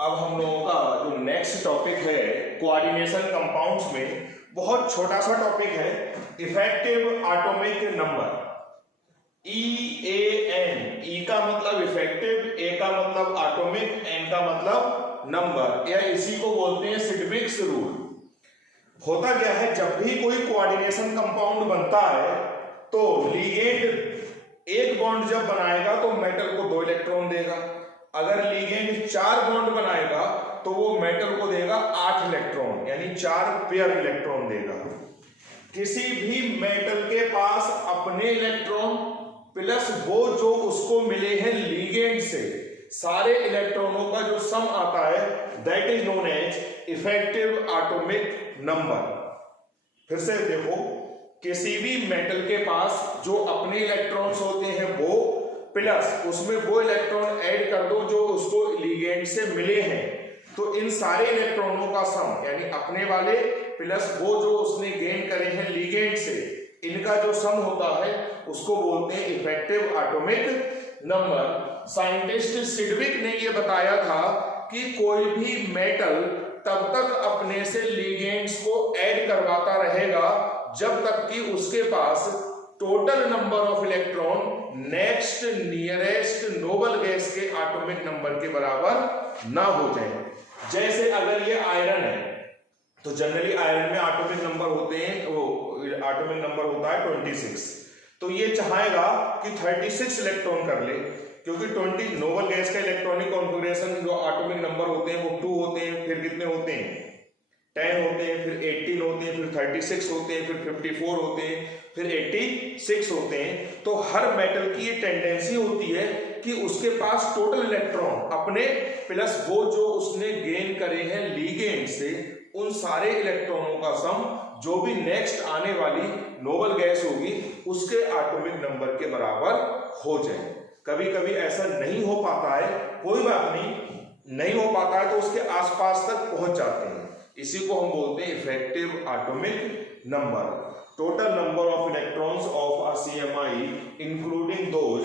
अब हम लोगों का जो नेक्स्ट टॉपिक है कोऑर्डिनेशन कंपाउंड्स में बहुत छोटा सा टॉपिक है, इफेक्टिव एटॉमिक नंबर। EAN, ई का मतलब इफेक्टिव, ए का मतलब एटॉमिक, एन का मतलब नंबर, या इसी को बोलते हैं सिडविक्स रूल। होता क्या है, जब भी कोई कोऑर्डिनेशन कंपाउंड बनता है तो लिगेंड एक बॉन्ड जब बनाएगा तो मेटल को 2 इलेक्ट्रॉन देगा। अगर लिगेंड 4 बॉन्ड बनाएगा तो वो मेटल को देगा 8 इलेक्ट्रॉन, यानी 4 पेयर इलेक्ट्रॉन देगा। किसी भी मेटल के पास अपने इलेक्ट्रॉन प्लस वो जो उसको मिले हैं लिगेंड से, सारे इलेक्ट्रॉनों का जो सम आता है that is known as effective atomic number. फिर से देखो, किसी भी मेटल के पास जो अपने इलेक्ट्रॉन्स होते हैं वो प्लस उसमें वो इलेक्ट्रॉन ऐड कर दो जो उसको लिगेंड से मिले हैं, तो इन सारे इलेक्ट्रॉनों का सम यानी अपने वाले प्लस वो जो उसने गेन करे हैं लिगेंड से, इनका जो सम होता है उसको बोलते हैं effective atomic number. Scientist Sidgwick ने यह बताया था कि कोई भी मेटल तब तक अपने से लिगेंड्स को ऐड करवाता रहेगा जब तक कि उसके पास total number of electron next nearest noble gas के एटॉमिक नंबर के बराबर ना हो जाए। जैसे अगर ये आयरन है तो जनरली आयरन में एटॉमिक नंबर होते हैं, वो एटॉमिक नंबर होता है 26, तो ये चाहेगा कि 36 इलेक्ट्रॉन कर ले, क्योंकि 20 नोबल गैस का इलेक्ट्रॉनिक कॉन्फ़िगरेशन जो एटॉमिक नंबर होते हैं वो 2 होते हैं, फिर कितने होते हैं 10 होते हैं, फिर 18 होते हैं, फिर 36 होते हैं, फिर 54 होते हैं, फिर 86 होते हैं। तो हर मेटल की ये टेंडेंसी होती है कि उसके पास टोटल इलेक्ट्रॉन अपने प्लस वो जो उसने गेन करे हैं लिगेंड से, उन सारे इलेक्ट्रॉनों का सम जो भी नेक्स्ट आने वाली नोबल गैस होगी उसके एटॉमिक नंबर के बराबर हो जाए। कभी कभी ऐसा नहीं हो पाता है, कोई बात नहीं हो पाता है तो उसके आसपास तक पहुंच जाते हैं, इसी को हम बोलते हैं effective atomic number. Total number of electrons of a CMI including those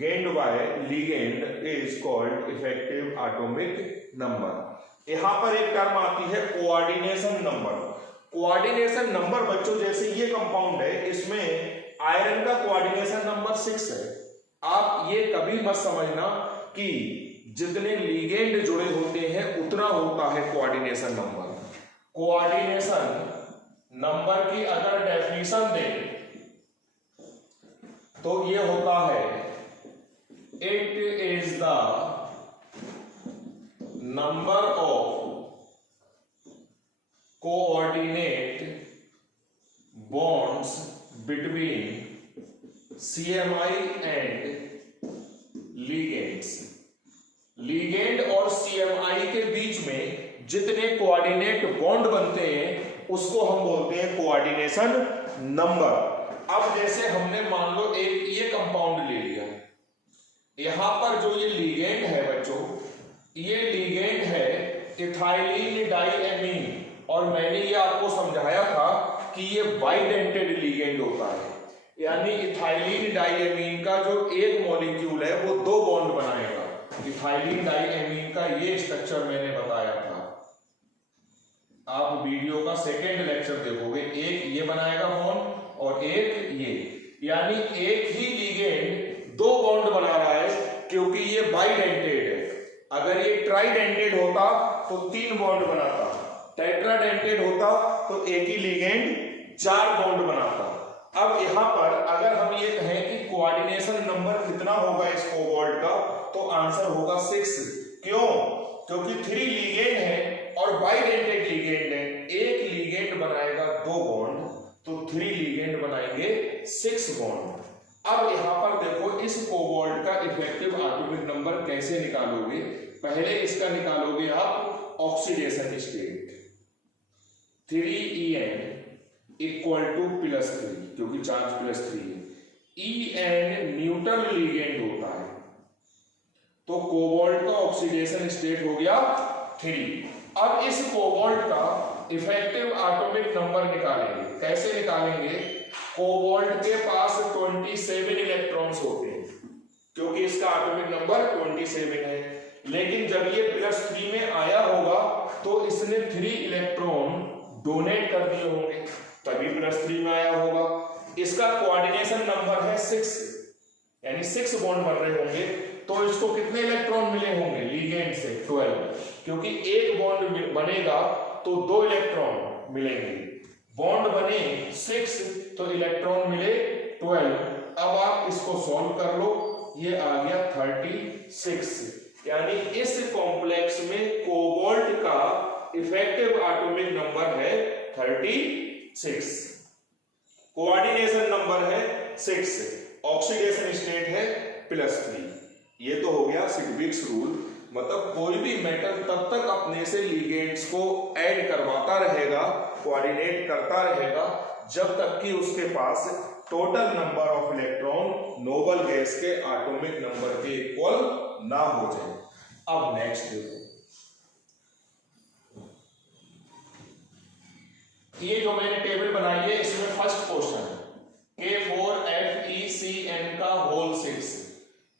gained by ligand is called effective atomic number. यहां पर एक टर्म आती है कोऑर्डिनेशन नंबर। कोऑर्डिनेशन नंबर बच्चों, जैसे ये कंपाउंड है, इसमें आयरन का कोऑर्डिनेशन नंबर 6 है। आप ये कभी मत समझना कि जितने लिगेंड जुड़े होते हैं उतना होता है कोऑर्डिनेशन नंबर। कोऑर्डिनेशन नंबर की अगर डेफिनेशन दें तो ये होता है it is the number of coordinate bonds between CMI and ligands. Ligand और CMI के बीच में जितने कोऑर्डिनेट बॉन्ड बनते हैं उसको हम बोलते हैं कोऑर्डिनेशन नंबर। अब जैसे हमने मान लो एक ये कंपाउंड ले लिया, यहां पर जो ये लिगेंड है बच्चों, ये लिगेंड है इथाइलिन डाइएमीन, और मैंने ये आपको समझाया था कि ये बाइडेंटेड लिगेंड होता है, यानी इथाइलिन डाइएमीन का जो एक मॉलिक्यूल है वो 2 बॉन्ड बनाएगा। इथाइलिन डाइएमीन का ये स्ट्रक्चर मैंने बताया था, आप वीडियो का सेकेंड लेक्चर देखोगे, एक ये बनाएगा बॉन्ड और एक ये, यानी एक ही लिगेंड 2 बॉन्ड बना रहा है क्योंकि ये बाइडेंटेड है। अगर ये ट्राइडेंटेड होता तो 3 बॉन्ड बनाता, टेट्राडेंटेड होता तो एक ही लिगेंड 4 बॉन्ड बनाता। अब यहां पर अगर हम ये कहें कि कोऑर्डिनेशन नंबर कितना होगा इस कोबाल्ट का, तो आंसर होगा 6। क्यों? क्योंकि 3 लिगेंड है और बाइडेंटेड लिगेंड है, एक लिगेंड बनाएगा 2 बॉन्ड, तो 3 लिगेंड बनाएंगे 6 बॉन्ड। अब यहां पर देखो, इस कोबाल्ट का इफेक्टिव एटॉमिक नंबर कैसे निकालोगे? पहले इसका निकालोगे आप oxidation state, 3En equal to +3, क्योंकि चार्ज +3 है। En न्यूट्रल लिगेंड होता है, तो कोबाल्ट का ऑक्सीडेशन स्टेट हो गया 3। अब इस कोबाल्ट का इफेक्टिव एटॉमिक नंबर निकालेंगे। कैसे निकालेंगे? कोबाल्ट के पास 27 इलेक्ट्रॉन्स होते हैं, क्योंकि इसका एटॉमिक नंबर 27 है, लेकिन जब ये +3 में इसने 3 इलेक्ट्रॉन डोनेट कर दिए होंगे तभी +3 में आया होगा। इसका कोऑर्डिनेशन नंबर है 6, यानी 6 बॉन्ड बन रहे होंगे, तो इसको कितने इलेक्ट्रॉन मिले होंगे लिगेंड से? 12, क्योंकि एक बॉन्ड बनेगा तो 2 इलेक्ट्रॉन मिलेंगे। बॉन्ड बने 6 तो इलेक्ट्रॉन मिले 12। अब आप इसको सॉल्व कर लो, ये आ गया 36, यानी इस कॉम्प्लेक्स में कोबाल्ट का इफेक्टिव एटॉमिक नंबर है 36, कोऑर्डिनेशन नंबर है 6, ऑक्सीडेशन स्टेट है +3। ये तो हो गया सिडविक्स रूल, मतलब कोई भी मेटल तब तक अपने से लिगेंड्स को ऐड करवाता रहेगा, कोऑर्डिनेट करता रहेगा, जब तक कि उसके पास total number of electron noble gas के एटॉमिक नंबर के इक्वल ना हो जाए। अब नेक्स्ट देखो, ये जो मैंने टेबल बनाई है इसमें फर्स्ट क्वेश्चन K4FeCN का होल 6,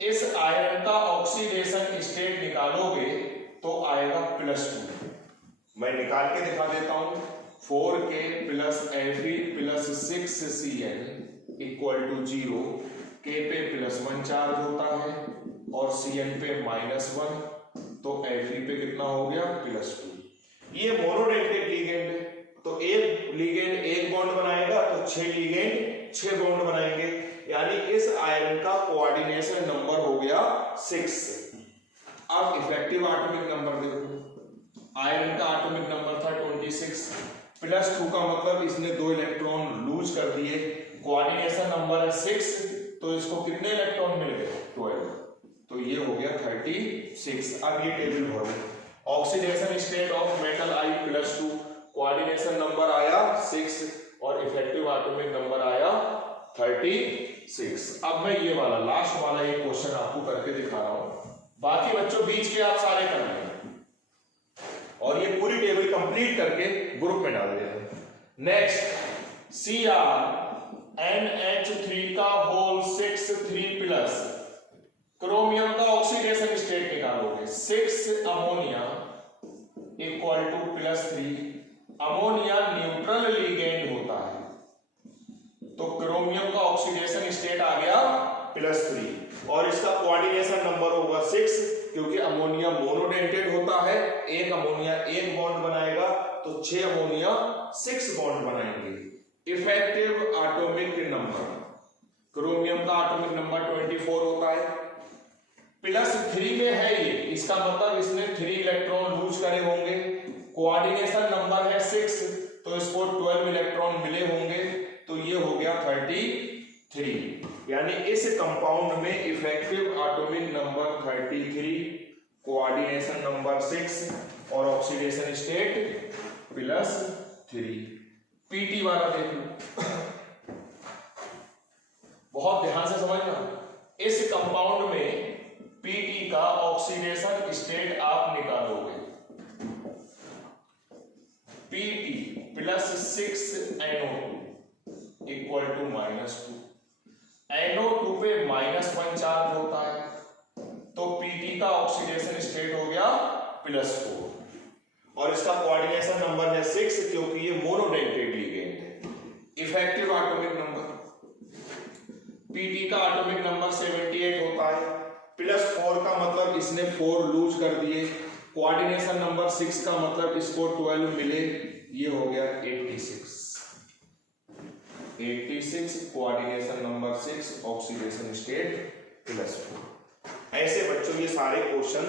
इस आयरन का ऑक्सीडेशन स्टेट निकालोगे तो आएगा +2। मैं निकाल के दिखा देता हूं, 4K + Fe + 6Cn = 0। K पे +1 चार्ज होता है और Cn पे -1, तो Fe पे कितना हो गया? +2। ये मोनोडेंटेड लिगेंड है, तो एक लिगेंड एक बॉन्ड बनाएगा तो 6 लिगेंड 6 बॉन्ड बनाएंगे, यानी इस आयरन का कोऑर्डिनेशन नंबर हो गया 6। अब इफेक्टिव एटॉमिक नंबर देखो, आयरन का एटॉमिक नंबर था 26, +2 का मतलब इसने 2 इलेक्ट्रॉन लूज कर दिए, कोऑर्डिनेशन नंबर है 6, तो इसको कितने इलेक्ट्रॉन मिल गए? 12, तो ये हो गया 36। अब ये टेबल भरो, oxidation state of metal I +2, coordination number आया 6 और इफेक्टिव एटॉमिक नंबर आया 36। अब मैं ये वाला लास्ट वाला एक क्वेश्चन आपको करके दिखा रहा हूं, बाकी बच्चों बीच के आप सारे कर लेंगे और ये पूरी टेबल कंप्लीट करके ग्रुप में डाल देना। नेक्स्ट CrNH3 का होल 6 3+, क्रोमियम का ऑक्सीडेशन स्टेट निकालोगे, 6 अमोनिया = +3। अमोनिया न्यूट्रल लिगेंड होता है, तो क्रोमियम का ऑक्सीडेशन स्टेट आ गया +3 और इसका कोऑर्डिनेशन नंबर होगा 6, क्योंकि अमोनिया मोनोडेंटेड होता है, एक अमोनिया एक बॉन्ड बनाएगा तो 6 अमोनिया 6 बॉन्ड बनाएंगे। इफेक्टिव एटॉमिक नंबर, क्रोमियम का एटॉमिक नंबर 24 होता है, +3 में है ये, इसका मतलब इसने 3 इलेक्ट्रॉन लूज करे होंगे, कोऑर्डिनेशन नंबर है 6, तो इसको 12 इलेक्ट्रॉन मिले होंगे, तो ये हो गया 33, यानी इस कंपाउंड में effective atomic number 33, coordination number 6 और ऑक्सीडेशन स्टेट +3। पीटी वाला देख लो, बहुत ध्यान से समझना, इस कंपाउंड में पीटी का ऑक्सीडेशन स्टेट आप निकालोगे, Pt +6 NO2 = -2, NO2 पे -1 चार्ज होता है, तो Pt का ऑक्सीडेशन स्टेट हो गया +4 और इसका कोऑर्डिनेशन नंबर है 6, क्योंकि ये मोनोडेंटेड लिगेंड है। इफेक्टिव एटॉमिक नंबर, Pt का एटॉमिक नंबर 78 होता है, +4 का मतलब इसने 4 लूज कर दिए, कोऑर्डिनेशन नंबर 6 का मतलब इसको 12 मिले, ये हो गया 86, कोऑर्डिनेशन नंबर 6, ऑक्सीडेशन स्टेट +4। ऐसे बच्चों ये सारे क्वेश्चन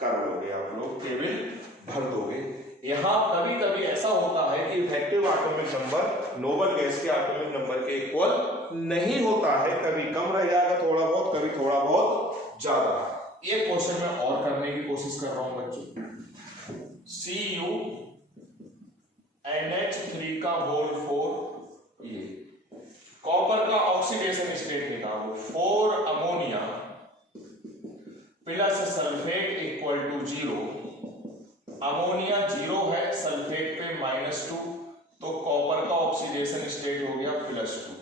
कर लोगे आप लोग, टेबल भर दोगे। यहां कभी कभी ऐसा होता है कि effective atomic number Nobel gas के एटॉमिक नंबर के इक्वल नहीं होता है, कभी कम रह जाएगा थोड़ा बहुत, कभी थोड़ा बहुत ज्यादा। ये क्वेश्चन मैं और करने की कोशिश कर रहा हूं बच्चों, CuNH3 का होल 4, ये कॉपर का ऑक्सीडेशन स्टेट निकालो, 4 अमोनिया + सल्फेट = 0, अमोनिया 0 है, सल्फेट पे -2, तो कॉपर का ऑक्सीडेशन स्टेट हो गया +2।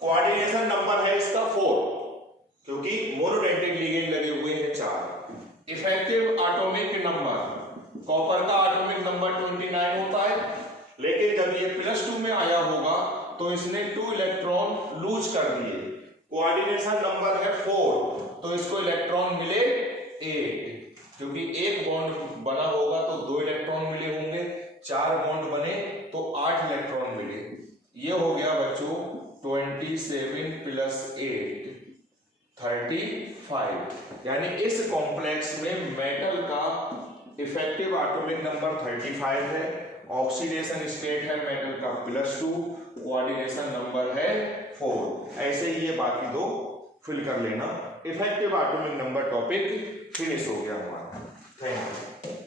कोऑर्डिनेशन नंबर है इसका 4, क्योंकि मोनोडेंटेड लिगेंड लगे हुए हैं 4। इफेक्टिव एटॉमिक नंबर कॉपर का एटॉमिक नंबर 29 होता है, लेकिन जब ये +2 में आया होगा तो इसने 2 इलेक्ट्रॉन लूज कर दिए। कोऑर्डिनेशन नंबर है 4, तो इसको इलेक्ट्रॉन मिले 8, क्योंकि एक बॉन्ड बना होगा तो 2 इलेक्ट्रॉन मिले होंगे, 4 बॉन्ड बने तो 8 इलेक्ट्रॉन मिले। ये हो गया बच्चों 27 + 8 35, यानी इस कॉम्प्लेक्स में मेटल का इफेक्टिव एटॉमिक नंबर 35 है, ऑक्सीडेशन स्टेट है मेटल का +2, कोऑर्डिनेशन नंबर है 4। ऐसे ही ये बाकी दो फिल कर लेना। Effective atomic number topic finish हो गया हमारा। Thank you.